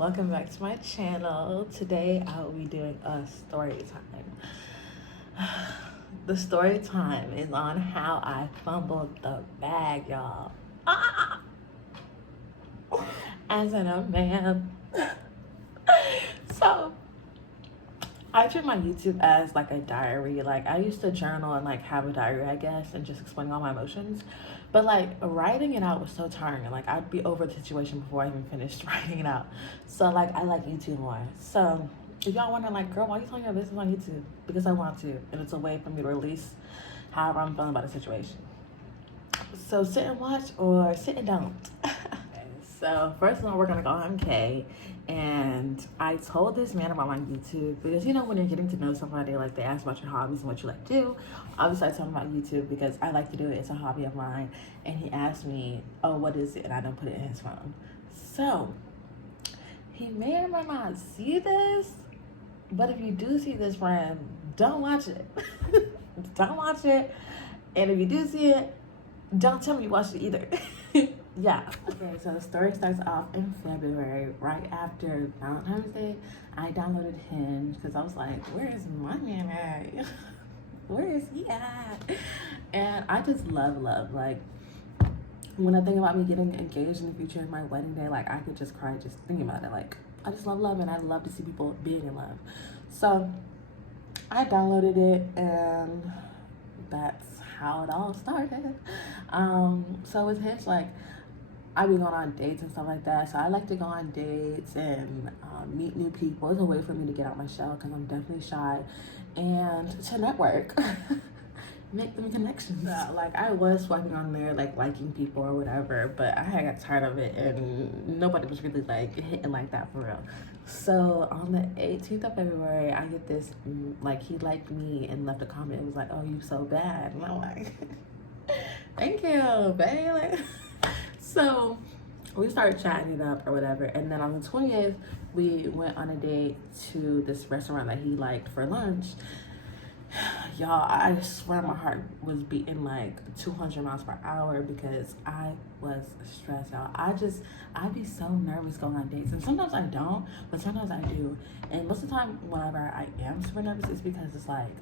welcome back to my channel. Today I will be doing a story time. The story time is on how I fumbled the bag, y'all. As in a man. So I treat my YouTube as like a diary. Like I used to journal and like have a diary, I guess, and just explain all my emotions. But like writing it out was so tiring. Like I'd be over the situation before I even finished writing it out. So like I like YouTube more. So if y'all wondering like, girl, why are you telling your business on YouTube? Because I want to, and it's a way for me to release however I'm feeling about a situation. So sit and watch or sit and don't. So first of all, we're gonna go on K, and I told this man about my YouTube because you know when you're getting to know somebody, like they ask about your hobbies and what you like to do. Obviously, I told him about YouTube because I like to do it. It's a hobby of mine, and he asked me, "Oh, what is it?" And I don't put it in his phone. So he may or may not see this, but if you do see this, friend, don't watch it. Don't watch it, and if you do see it, don't tell me you watched it either. Yeah. Okay, so the story starts off in February, right after Valentine's Day. I downloaded Hinge because I was like, where is my man at? Where is he at? And I just love. Like, when I think about me getting engaged in the future, my wedding day, like, I could just cry just thinking about it. Like, I just love and I love to see people being in love. So, I downloaded it, and that's how it all started. So with Hinge, like, I be going on dates and stuff like that. So I like to go on dates and meet new people. It's a way for me to get out my shell because I'm definitely shy, and to network, make them connections. Like I was swiping on there, like liking people or whatever, but I had got tired of it, and nobody was really like hitting like that for real. So on the 18th of February, I get this, like he liked me and left a comment. It was like, "Oh, you so bad," and I'm like, "Thank you, babe." Like, so we started chatting it up or whatever, and then on the 20th, we went on a date to this restaurant that he liked for lunch. Y'all, I swear my heart was beating like 200 miles per hour because I was stressed out. I'd be so nervous going on dates, and sometimes I don't, but sometimes I do. And most of the time, whenever I am super nervous, it's because it's like,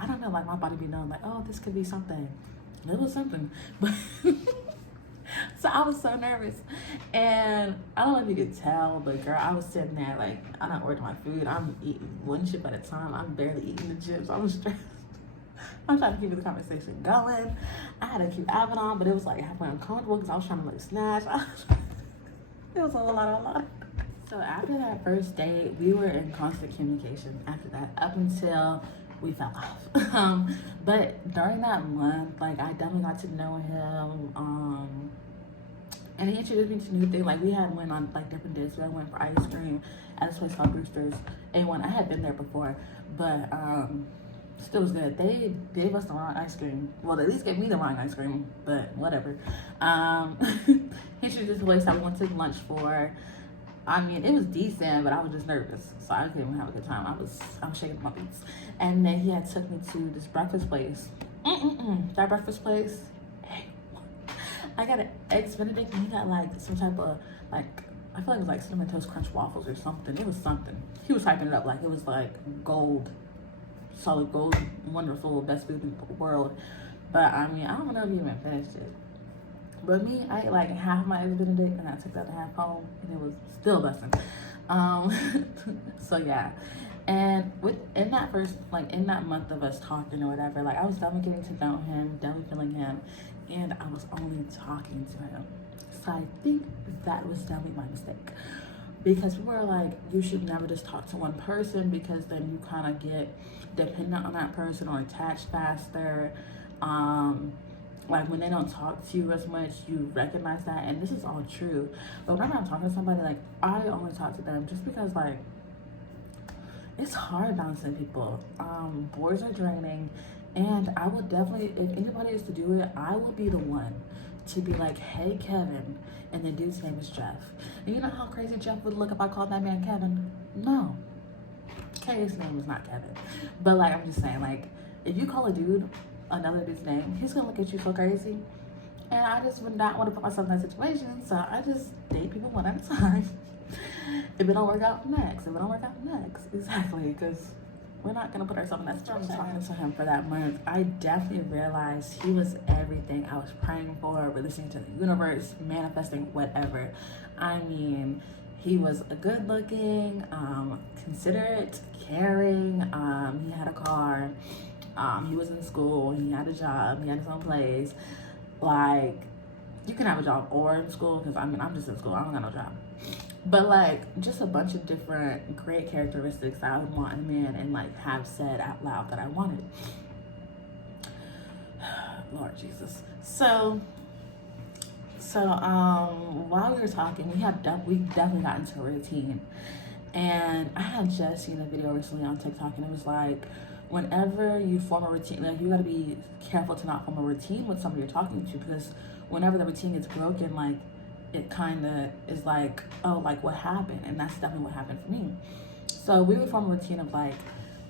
I don't know, like my body be knowing like, oh, this could be something, little something, but so I was so nervous, and I don't know if you could tell, but girl, I was sitting there like, I'm not ordering my food. I'm eating one chip at a time. I'm barely eating the chips. I'm stressed. I'm trying to keep the conversation going. I had a cute outfit on, but it was like halfway uncomfortable because I was trying to like snatch. It was a lot. So after that first date, we were in constant communication after that, up until we fell off. But during that month, like I definitely got to know him. And he introduced me to new things. Like we had went on like different dates. We went for ice cream at this place called Brewster's. A1. I had been there before, but still was good. They gave us the wrong ice cream. Well, they at least gave me the wrong ice cream, but whatever. He introduced the place I went to lunch for. I mean, it was decent, but I was just nervous, so I couldn't even have a good time. I was shaking my boots. And then he had took me to this breakfast place. That breakfast place, I got an eggs Benedict, and he got like some type of like, I feel like it was like cinnamon toast crunch waffles or something. It was something. He was hyping it up like it was like gold, solid gold, wonderful, best food in the world. But I mean, I don't know if he even finished it. But me, I ate like half my eggs Benedict, and I took the other half home, and it was still busting. So yeah. And in that month of us talking or whatever, like I was definitely getting to know him, definitely feeling him, and I was only talking to him. So I think that was definitely my mistake, because we were like, you should never just talk to one person, because then you kind of get dependent on that person or attached faster. Like when they don't talk to you as much, you recognize that, and this is all true. But when I'm talking to somebody, like I only talk to them just because like it's hard balancing people. Boards are draining, and I would definitely, if anybody is to do it, I would be the one to be like, hey Kevin, and the dude's name is Jeff. And you know how crazy Jeff would look if I called that man Kevin? No. K's name is not Kevin. But like, I'm just saying, like, if you call a dude another dude's name, he's gonna look at you so crazy. And I just would not want to put myself in that situation, so I just date people one at a time. If it don't work out, next. If it don't work out, next. Exactly, because we're not gonna put ourselves in that situation. Talking to him for that month, I definitely realized he was everything I was praying for, releasing to the universe, manifesting, whatever. I mean, he was a good looking, considerate, caring, he had a car, he was in school, he had a job, he had his own place. Like, you can have a job or in school, because I mean, I'm just in school, I don't got no job. But like, just a bunch of different great characteristics that I would want in a man and like have said out loud that I wanted. Lord Jesus. So while we were talking, we definitely got into a routine. And I had just seen a video recently on TikTok, and it was like, whenever you form a routine, like, you gotta be careful to not form a routine with somebody you're talking to, because whenever the routine gets broken, like, it kind of is like, oh, like, what happened? And that's definitely what happened for me. So we would form a routine of like,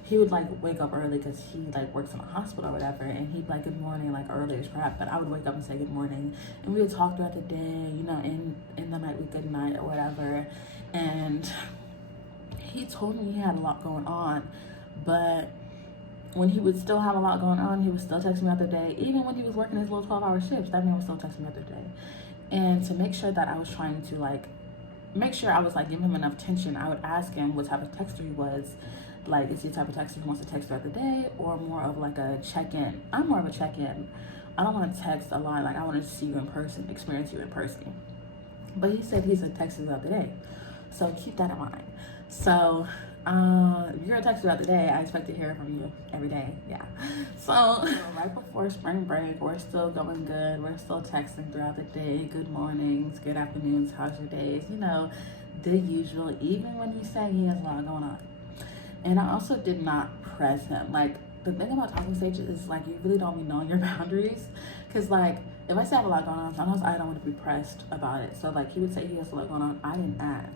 he would like wake up early because he like works in a hospital or whatever, and he'd like good morning like early as crap, but I would wake up and say good morning, and we would talk throughout the day, you know, in the night with good night or whatever. And he told me he had a lot going on, but when he would still have a lot going on, he would still text me throughout the day. Even when he was working his little 12-hour shifts, that man was still texting me throughout the day. And to make sure that I was trying to like make sure I was like giving him enough attention, I would ask him what type of texter he was. Like, is he the type of texter who wants to text throughout the day, or more of like a check-in? I'm more of a check-in. I don't want to text a lot. Like, I want to see you in person, experience you in person. But he said he's a texter throughout the day, so keep that in mind. So if you're a texter throughout the day, I expect to hear from you every day. Yeah. So right before spring break, we're still going good. We're still texting throughout the day. Good mornings, good afternoons, how's your days? You know, the usual, even when he's saying he has a lot going on. And I also did not press him. Like, the thing about talking stages is like, you really don't be knowing your boundaries. Because like, if I say I have a lot going on, sometimes I don't want to be pressed about it. So like, he would say he has a lot going on. I didn't ask.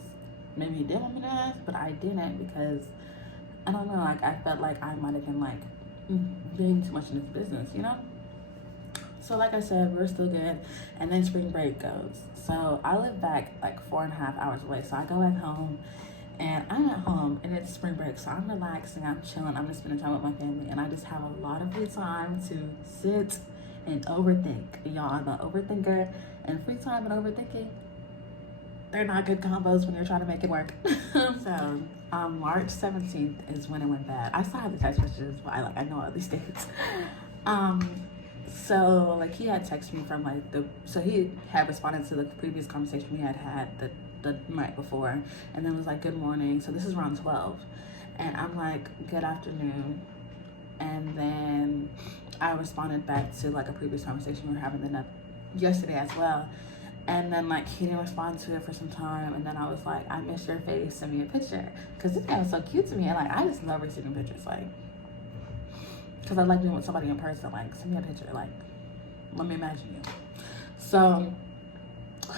Maybe he did want me to ask, but I didn't, because I don't know, like, I felt like I might have been like being too much in his business, you know? So like I said, we're still good. And then spring break goes. So I live back like 4.5 hours away. So I go back home, and I'm at home, and it's spring break. So I'm relaxing, I'm chilling, I'm just spending time with my family. And I just have a lot of free time to sit and overthink. Y'all, I'm an overthinker, and free time and overthinking, they're not good combos when you're trying to make it work. So March 17th is when it went bad. I still have the text messages, but I know all these dates. So like, he had texted me from like so he had responded to the previous conversation we had the night before, and then was like, good morning. So this is around 12, and I'm like, good afternoon. And then I responded back to like a previous conversation we were having yesterday as well. And then like, he didn't respond to it for some time, and then I was like, I miss your face, send me a picture, because this guy was so cute to me, and like, I just love receiving pictures, like, because I like being with somebody in person. Like, send me a picture, like, let me imagine you. So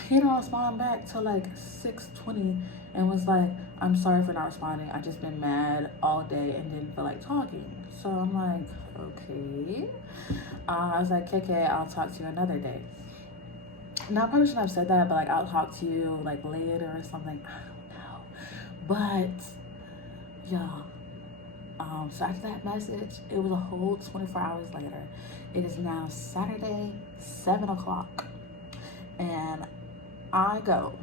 he didn't respond back till like 6:20, and was like, I'm sorry for not responding, I just been mad all day and didn't feel like talking. So I'm like, okay. I was like, KK, I'll talk to you another day. Now, I probably shouldn't have said that, but like, I'll talk to you like later or something, I don't know. But y'all, so after that message, it was a whole 24 hours later. It is now Saturday, 7 o'clock, and I go,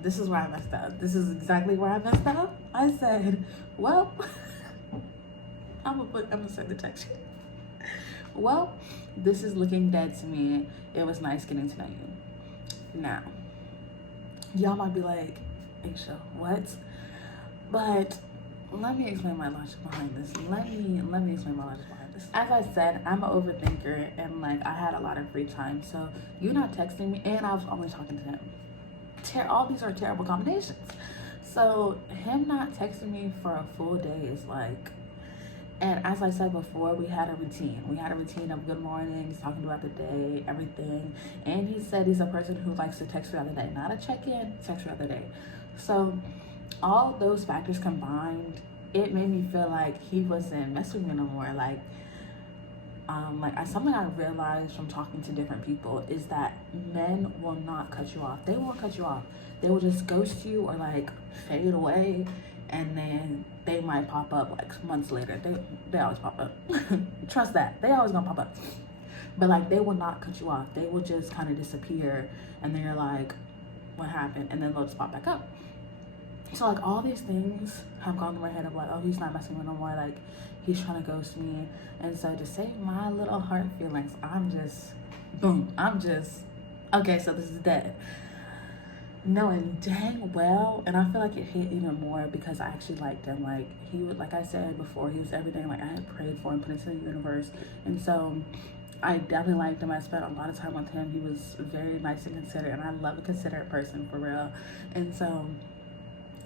this is where I messed up. This is exactly where I messed up. I said, well, I'm gonna send the text. Well, this is looking dead to me. It was nice getting to know you. Now, y'all might be like, Aisha, what? But let me explain my logic behind this. Let me explain my logic behind this. As I said, I'm an overthinker, and like, I had a lot of free time. So you not texting me, and I was only talking to him. All these are terrible combinations. So him not texting me for a full day is like, and as I said before, we had a routine. We had a routine of good mornings, talking throughout the day, everything. And he said he's a person who likes to text throughout the day, not a check-in, text throughout the day. So all those factors combined, it made me feel like he wasn't messing with me no more. Like, Something I realized from talking to different people is that men will not cut you off. They won't cut you off. They will just ghost you or like fade away, and then they might pop up like months later. They always pop up. Trust that. They always gonna pop up. But like they will not cut you off. They will just kind of disappear, and then you're like, what happened? And then they'll just pop back up. So like all these things have gone through my head of like, oh, he's not messing with me no more. Like he's trying to ghost me. And so to save my little heart feelings, I'm just, boom, okay, so this is dead. Knowing dang well, and I feel like it hit even more because I actually liked him. Like he would, like I said before, he was everything like I had prayed for and put into the universe. And so I definitely liked him. I spent a lot of time with him. He was very nice and considerate, and I love a considerate person for real. And so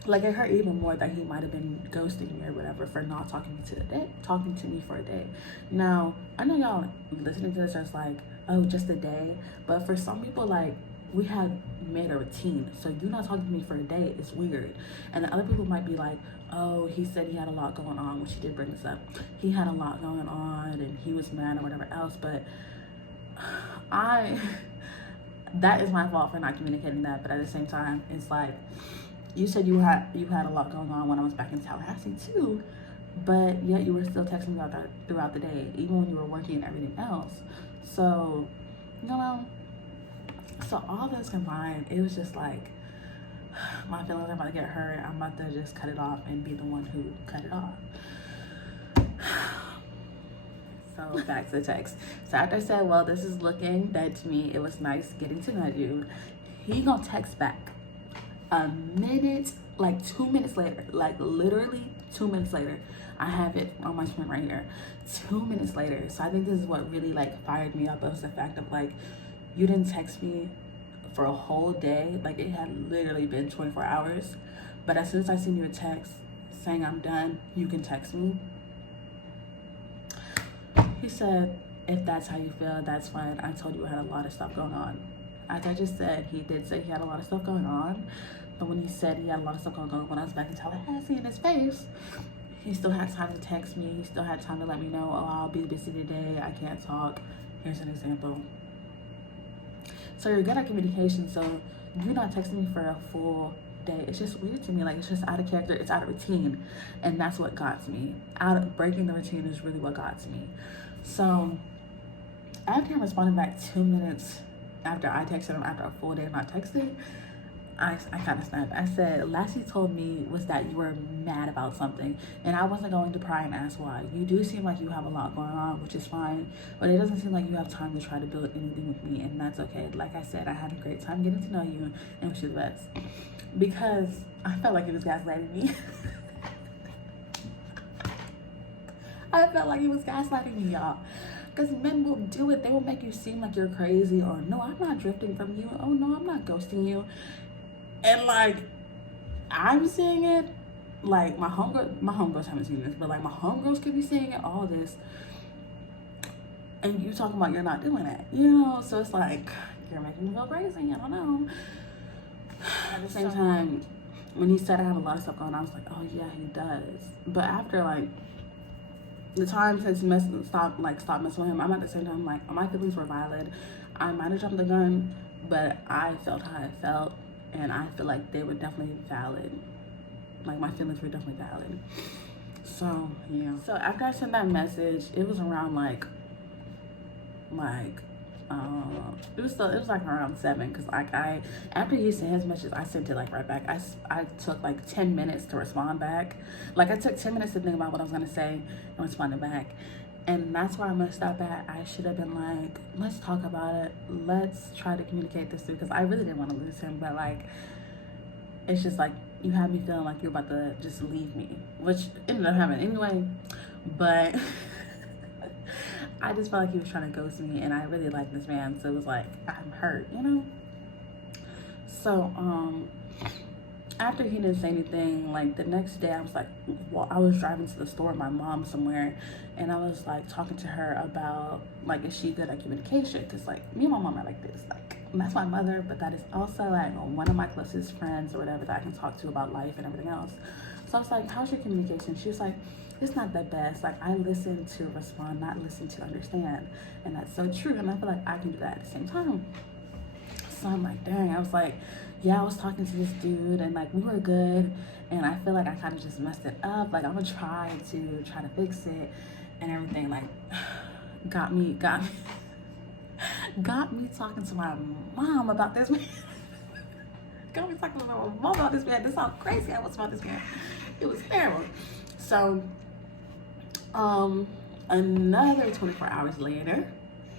like it hurt even more that he might have been ghosting me or whatever for not talking to me for a day. Now I know y'all listening to this just like, oh, just a day, but for some people, like, we have made a routine, so you not talking to me for a day is weird. And the other people might be like, oh, he said he had a lot going on, which he did bring this up. He had a lot going on and he was mad or whatever else, but that is my fault for not communicating that. But at the same time, it's like, you said you had a lot going on when I was back in Tallahassee too, but yet you were still texting me about that throughout the day, even when you were working and everything else. So, you know, so all this combined, it was just like, my feelings are about to get hurt. I'm about to just cut it off and be the one who cut it off. So back to the text. So after I said, well, this is looking dead to me, it was nice getting to know you, he gonna text back a minute, like 2 minutes later, like literally 2 minutes later. I have it on my screen right here. 2 minutes later. So I think this is what really like fired me up. It was the fact of like, you didn't text me for a whole day. Like it had literally been 24 hours. But as soon as I send you a text saying I'm done, you can text me. He said, if that's how you feel, that's fine. I told you I had a lot of stuff going on. As I just said, he did say he had a lot of stuff going on. But when he said he had a lot of stuff going on when I was back in Tallahassee in his face, he still had time to text me. He still had time to let me know, oh, I'll be busy today. I can't talk. Here's an example. So you're good at communication. So you're not texting me for a full day. It's just weird to me. Like, it's just out of character. It's out of routine. And that's what got to me. Breaking the routine is really what got to me. So after him responding back 2 minutes after I texted him after a full day of not texting, I kind of snapped. I said, last you told me was that you were mad about something, and I wasn't going to pry and ask why. You do seem like you have a lot going on, which is fine, but it doesn't seem like you have time to try to build anything with me, and that's okay. Like I said, I had a great time getting to know you, and wish you the best. Because I felt like he was gaslighting me. I felt like he was gaslighting me, y'all. Because men will do it. They will make you seem like you're crazy, or no, I'm not drifting from you. Oh no, I'm not ghosting you. And like, I'm seeing it. Like my homegirls haven't seen this, but like my homegirls could be seeing it, all this. And you talking about you're not doing that, you know? So it's like, you're making me feel crazy. I don't know. At the same time, when he said I have a lot of stuff going on, I was like, oh yeah, he does. But after like the time since stop messing with him, I'm at the same time like, my feelings were valid. I might have jumped the gun, but I felt how I felt, and I feel like they were definitely valid. Like my feelings were definitely valid. So yeah. So after I sent that message, it was around it was like around 7, because like after he sent his message, I sent it like right back. I took like 10 minutes to respond back. Like I took 10 minutes to think about what I was gonna say and responded back. And that's where I messed up at. I should have been like, let's talk about it. Let's try to communicate this through, because I really didn't want to lose him, but like, it's just like, you had me feeling like you're about to just leave me, which ended up happening anyway. But I just felt like he was trying to ghost me, and I really like this man, so it was like, I'm hurt, you know? So after he didn't say anything, like the next day I was like, well, I was driving to the store with my mom somewhere, and I was like talking to her about like, is she good at communication? Because like me and my mom are like this, like that's my mother, but that is also like one of my closest friends or whatever that I can talk to about life and everything else. So I was like, how's your communication? She was like, it's not the best. Like, I listen to respond, not listen to understand. And that's so true. And I feel like I can do that at the same time. So I'm like, dang. I was like, yeah, I was talking to this dude and like we were good. And I feel like I kind of just messed it up. Like, I'm gonna try to fix it and everything. Like, got me talking to my mom about this man. Got me talking to my mom about this man. This is how crazy I was about this man. It was terrible. So, another 24 hours later,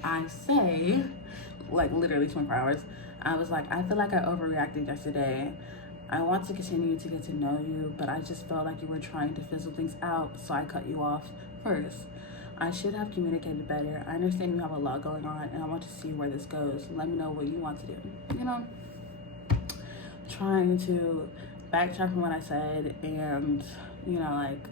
I say, like literally 24 hours, I was like, I feel like I overreacted yesterday. I want to continue to get to know you, but I just felt like you were trying to fizzle things out, so I cut you off first. I should have communicated better. I understand you have a lot going on, and I want to see where this goes. Let me know what you want to do. You know, trying to backtrack from what I said, and you know, like,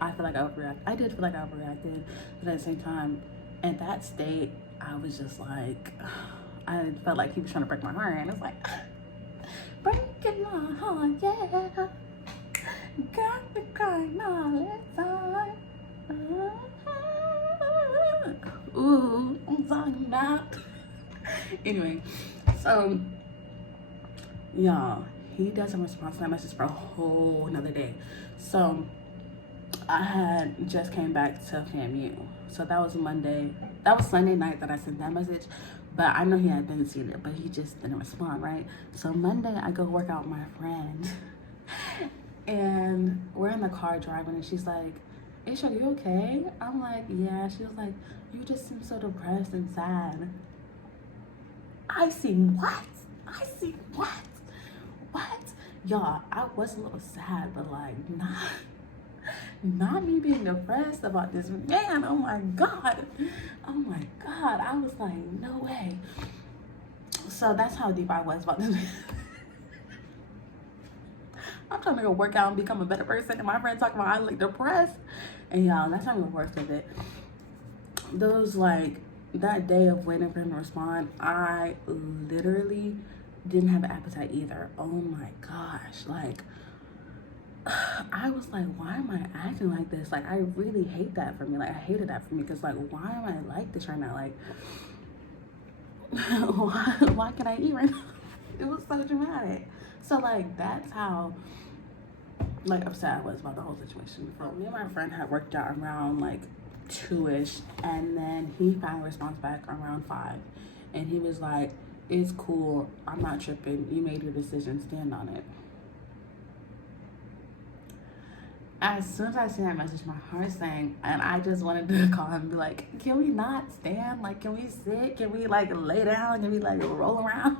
I feel like I overreacted. I did feel like I overreacted, but at the same time, at that state, I was just like, I felt like he was trying to break my heart, and it's like, breaking my heart, yeah. Got me crying all the time. Ooh, I'm talking about. Anyway, so y'all, he doesn't respond to that message for a whole another day. So I had just came back to FAMU. So that was Monday. That was Sunday night that I sent that message. But I know he had been seeing it, but he just didn't respond, right? So Monday, I go work out with my friend. And we're in the car driving, and she's like, Aisha, are you okay? I'm like, yeah. She was like, you just seem so depressed and sad. I see what? I see what? What? Y'all, I was a little sad, but like, not me being depressed about this man. Oh my God. Oh my God. I was like, no way. So that's how deep I was about this. I'm trying to go work out and become a better person, and my friend talking about I look depressed. And y'all, that's not even the worst of it. Those, like, that day of waiting for him to respond, I literally didn't have an appetite either. Oh my gosh. Like, I was like, why am I acting like this? Like, I really hate that for me. Like, I hated that for me, because like, why am I like this right now? Like, why can I eat right now? It was so dramatic. So like, that's how like upset I was about the whole situation. So me and my friend had worked out around like 2ish, and then he finally responds back around 5, and he was like, it's cool, I'm not tripping, you made your decision, stand on it. As soon as I see that message, my heart sank, and I just wanted to call him and be like, can we not stand? Like, can we sit? Can we like lay down? Can we like roll around?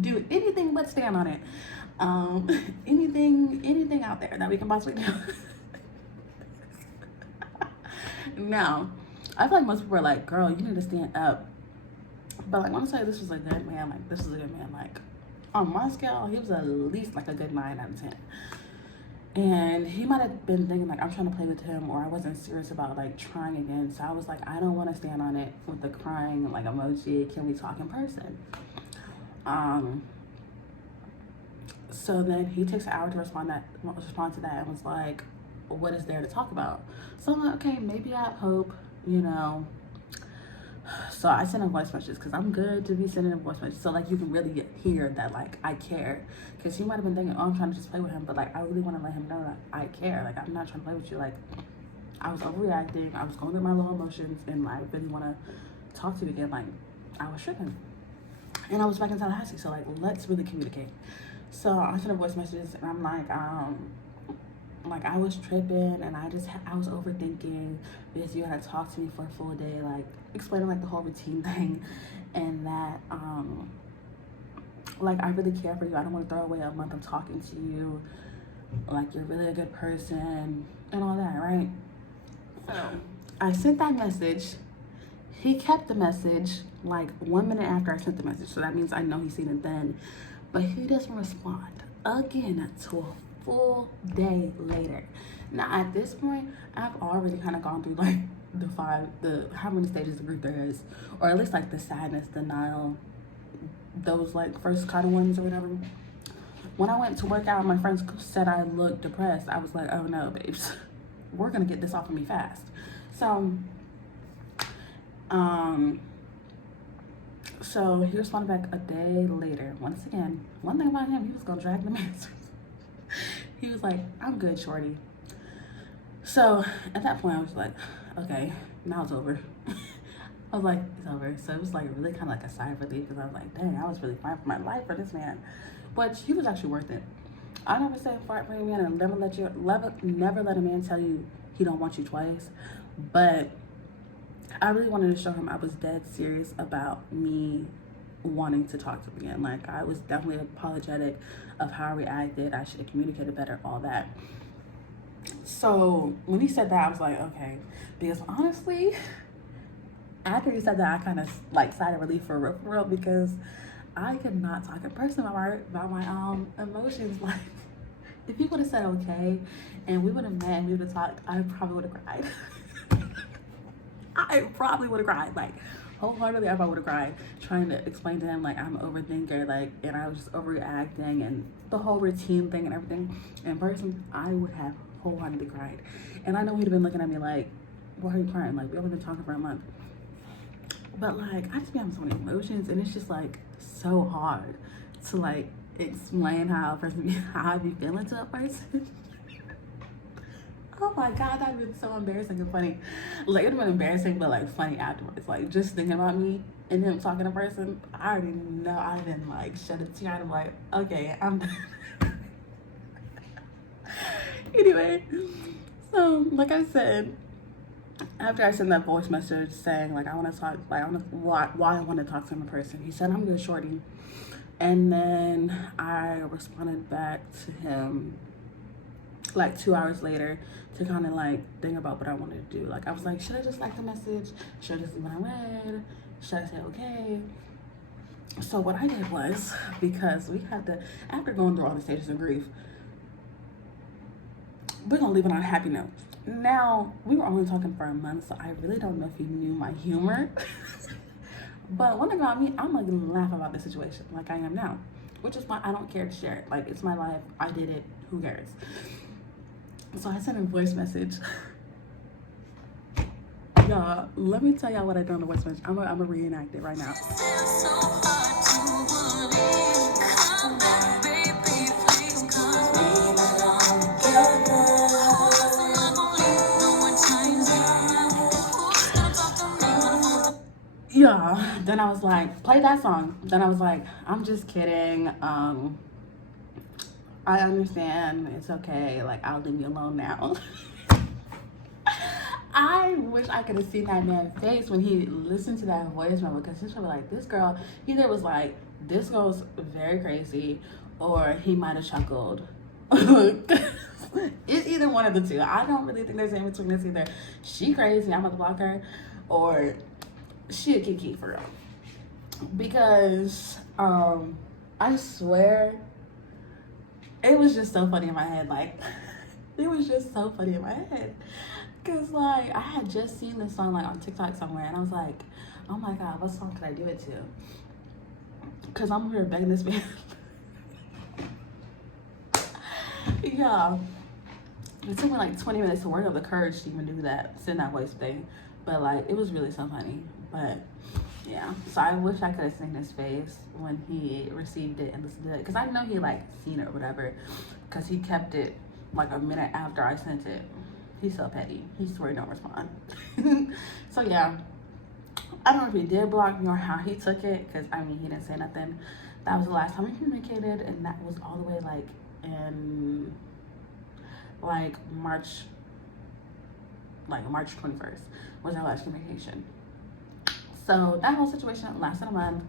Do anything but stand on it. Anything out there that we can possibly do. Now, I feel like most people are like, girl, you need to stand up. But like, when I say this was a good man, like, this is a good man. Like, on my scale, he was at least like a good 9 out of 10. And he might have been thinking like I'm trying to play with him, or I wasn't serious about like trying again. So I was like, I don't want to stand on it with the crying like emoji. Can we talk in person? So then he takes an hour to respond to that and was like, what is there to talk about? So I'm like, okay, maybe I have hope, you know. So I sent him voice messages, because I'm good to be sending him voice messages, so like you can really hear that like I care. Because he might have been thinking, oh, I'm trying to just play with him, but like I really want to let him know that I care. Like, I'm not trying to play with you. Like, I was overreacting, I was going through my low emotions, and I really want to talk to you again. Like, I was tripping, and I was back in Tallahassee, so like, let's really communicate. So I sent him voice messages, and I'm like I was tripping, and I was overthinking, because you had to talk to me for a full day, like explaining like the whole routine thing, and that like I really care for you. I don't want to throw away a month of talking to you. Like, you're really a good person and all that, right? So I sent that message. He kept the message like 1 minute after I sent the message, so that means I know he's seen it then. But he doesn't respond again to a full day later. Now at this point, I've already kind of gone through like how many stages of grief there is, or at least like the sadness, denial, those like first kind of ones or whatever. When I went to work out, my friends said I looked depressed. I was like, oh no, babes, we're gonna get this off of me fast. So, so he responded back a day later. Once again, one thing about him, he was gonna drag the answers. He was like, I'm good, shorty. So at that point, I was like, okay, now it's over. I was like, it's over. So it was like really kind of like a sigh of relief because I was like, dang, I was really fighting for my life for this man. But he was actually worth it. I never say fight for a man and never let a man tell you he don't want you twice. But I really wanted to show him I was dead serious about me wanting to talk to him again. Like, I was definitely apologetic of how I reacted. I should have communicated better, all that. So when he said that, I was like, okay. Because honestly, after he said that, I kind of like sighed of relief for real because I could not talk in person about my emotions. Like, if he would have said okay and we would have met and we would have talked, I probably would have cried. I probably would have cried. Like, wholeheartedly, I probably would have cried trying to explain to him like I'm an overthinker, like, and I was just overreacting and the whole routine thing and everything. In person, I would have wholeheartedly cried. And I know he'd have been looking at me like, why are you crying? Like, we only been talking for a month. But like, I just be having so many emotions and it's just like so hard to like explain how I be feeling to a person. Oh my God, that'd been so embarrassing and funny. Like, it'd been embarrassing, but like funny afterwards. Like, just thinking about me and him talking to person, I already know I didn't like shed a tear. I'm like, okay, I'm done. Anyway, so like I said, after I sent that voice message saying like I want to talk, like why I want to talk to him in person, he said I'm good, shorty. And then I responded back to him like 2 hours later to kind of like think about what I wanted to do. Like, I was like, should I just like the message? Should I just leave it unread? Should I say okay? So what I did was, because we had to, after going through all the stages of grief, we're gonna leave it on a happy note. Now, we were only talking for a month, so I really don't know if he knew my humor. But one thing about me, I'm gonna laugh about the situation like I am now, which is why I don't care to share it. Like, it's my life, I did it, who cares? So I sent him a voice message. Y'all, let me tell y'all what I done on the voice message. I'm gonna reenact it right now. Yeah, then I was like, play that song. Then I was like, I'm just kidding. I understand. It's okay. Like, I'll leave you alone now. I wish I could have seen that man's face when he listened to that voice memo, because he's probably like, this girl, he either was like, this girl's very crazy, or he might have chuckled. It's either one of the two. I don't really think there's any between this. Either she crazy, I'm about to block her, or she a kiki for real. Because I swear it was just so funny in my head. Like, it was just so funny in my head. Cause like I had just seen this song like on TikTok somewhere, and I was like, oh my God, what song could I do it to? Cause I'm here begging this man. Yeah, it took me like 20 minutes to work up the courage to even do that, send that voice thing. But like, it was really so funny. But yeah, so I wish I could have seen his face when he received it and listened to it, because I know he like seen it or whatever, because he kept it like a minute after I sent it. He's so petty. He swear he don't respond. So yeah, I don't know if he did block me or how he took it, because I mean, he didn't say nothing. That was the last time we communicated, and that was all the way like in like March 21st was our last communication. So that whole situation lasted a month,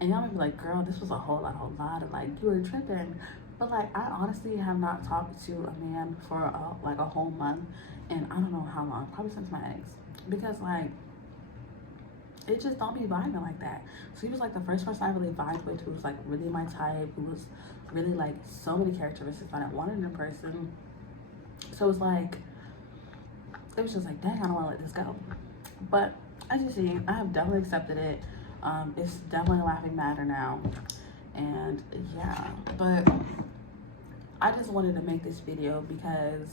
and y'all may be like, girl, this was a whole lot, and like, you were tripping. But like, I honestly have not talked to a man for like a whole month, and I don't know how long, probably since my ex, because like, it just don't be vibing like that. So he was like the first person I really vibed with, who was like really my type, who was really like so many characteristics I didn't want in a person. So it was like, it was just like, dang, I don't want to let this go. But as you see, I have definitely accepted it. It's definitely a laughing matter now. And yeah, but I just wanted to make this video because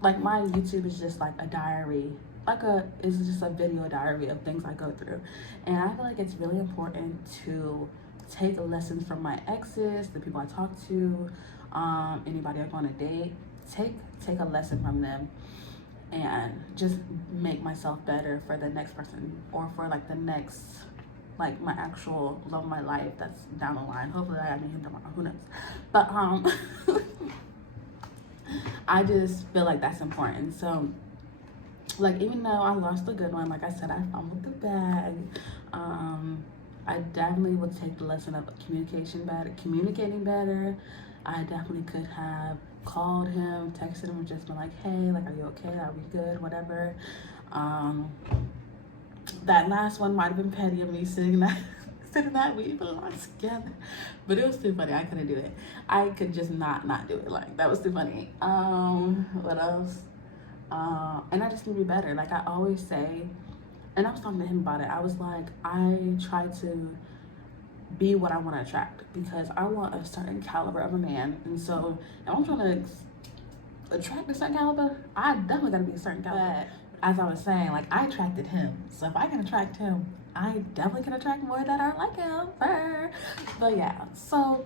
like my YouTube is just like a diary, it's just a video diary of things I go through. And I feel like it's really important to take lessons from my exes, the people I talk to, anybody I go on a date, take a lesson from them and just make myself better for the next person, or for like the next, like my actual love of my life that's down the line. Hopefully I meet him tomorrow, who knows. But I just feel like that's important. So like, even though I lost a good one, like I said, I fumbled the bag, I definitely would take the lesson of communicating better. I definitely could have called him, texted him, and just been like, hey, like, are you okay? Are we good? Whatever. That last one might have been petty of me sitting that we belong together, but it was too funny. I couldn't do it. I could just not do it. Like, that was too funny. What else? And I just need to be better. Like I always say, and I was talking to him about it. I was like, I try to be what I want to attract, because I want a certain caliber of a man. And so if I'm trying to attract a certain caliber, I definitely got to be a certain caliber. But as I was saying, like, I attracted him. So if I can attract him, I definitely can attract more that are like him. But yeah, so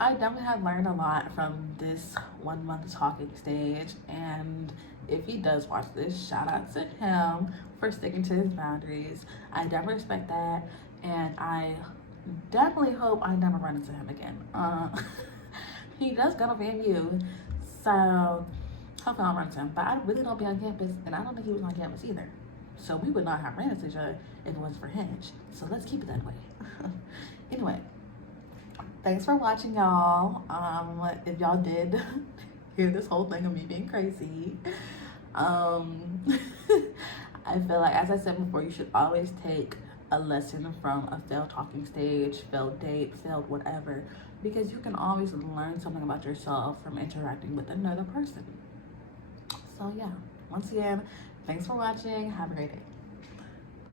I definitely have learned a lot from this 1 month talking stage. And if he does watch this, shout out to him for sticking to his boundaries. I definitely respect that. And I definitely hope I never run into him again. He does go to FAMU, so hopefully I'll run into him. But I really don't be on campus, and I don't think he was on campus either. So we would not have ran into each other if it wasn't for Hinge. So let's keep it that way. Anyway, thanks for watching, y'all. If y'all did hear this whole thing of me being crazy, I feel like, as I said before, you should always take a lesson from a failed talking stage, failed date, failed whatever, because you can always learn something about yourself from interacting with another person. So yeah, once again, thanks for watching. Have a great day.